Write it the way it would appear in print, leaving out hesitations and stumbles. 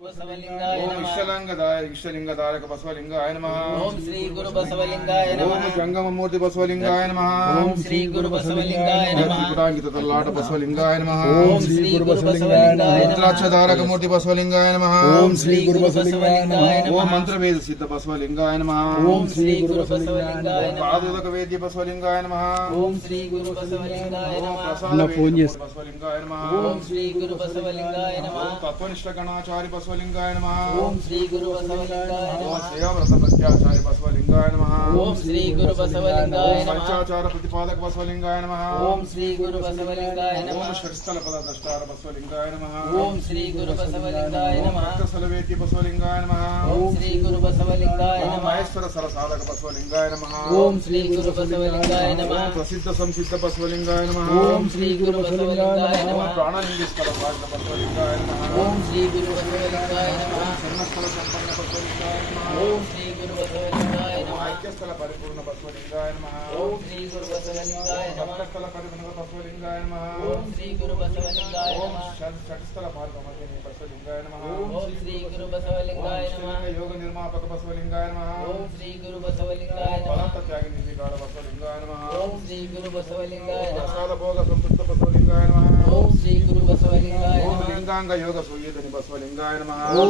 ఓం ఇష్టలింగధారక బసవలింగాయ నమః. ఓం శ్రీ గురు బసవలింగాయ నమః. ఓం జంగమమూర్తి బసవలింగాయ నమః. ఓం శ్రీ గురు బసవలింగాయ నమః. త్రిపుటాంకిత తల్లాట బసవలింగాయ నమః. ఓం శ్రీ గురు బసవలింగాయ నమః. రుద్రాక్షధారక మూర్తి బసవలింగాయ నమః. ఓం శ్రీ గురు బసవలింగాయ నమః. ఓం మంత్రవేద సిద్ధ బసవలింగాయ నమః. ఓం శ్రీ గురు బసవలింగాయ నమః. పాదోదక వేద్య బసవలింగాయ నమః. ఓం శ్రీ గురు బసవలింగాయ ఓం నమః. ప్రసాద వేద్య బసవలింగాయ నమః. ఓం శ్రీ గురు బసవలింగాయ నమః. ఓం తత్వనిష్ట గణాచారి బసవలింగాయ నమః. ఓం శ్రీ గురు బసవలింగాయ ఓం నమః. సేవావ్రత ప్రత్యాచారి బసవలింగాయ నమః. ఓం శ్రీ గురు బసవలింగాయ ఓం నమః. పంచాచార ప్రతిపాదక బసవలింగాయ నమః. ఓం శ్రీ గురు బసవలింగాయ ఓం నమః. షట్స్థల పద ద్రష్టార బసవలింగాయ నమః. ఓం శ్రీ గురు బసవలింగాయ ఓం నమః. రక్తస్థల వేద్య బసవలింగాయ నమః. ఓం శ్రీ గురు బసవలింగాయ ఓం నమః. మహేశ్వర సరసాధక బసవలింగాయ నమః. ఓం శ్రీ గురు బసవలింగాయ నమః. ఓం ప్రసిద్ధ సంసిద్ధ బసవలింగాయ నమః. ఓం శ్రీ గురు బసవలింగాయ ఓం నమః. ప్రాణలింగస్థల సాధక బసవలింగాయ నమః. ఓం శ్రీ గురు బసవలింగాయ నమః. సన్నస్థల సంపన్న బసవలింగాయ నమః. ఓం శ్రీ గురు బసవలింగాయ ఓం నమః. ఐక్యస్థల పరిపూర్ణ బసవలింగాయ నమః. ఓం శ్రీ గురు బసవలింగాయ నమః. సప్తస్థల పరిపూర్ణ బసవలింగాయ నమః. ఓం శ్రీ గురు బసవలింగాయ ఓం నమః. షట్స్థల మార్గమధ్యని బసవలింగాయ నమః. ఓం శ్రీ గురు బసవలింగాయ ఓం నమః. శ్రీలింగ యోగ నిర్మాపక బసవలింగాయ నమః. ఓం శ్రీ గురు బసవలింగాయ నమః. పదార్థ త్యాగ నిర్వికార బసవలింగాయ నమః. ఓం శ్రీ గురు బసవలింగాయ నమః. ప్రసాద భోగ సంతృప్త బసవలింగాయ నమః. ఓం శ్రీ గురు బసవలింగాయ ఓం నమః. లింగాంగ యోగ సూయదని బసవలింగాయ నమః. ఓం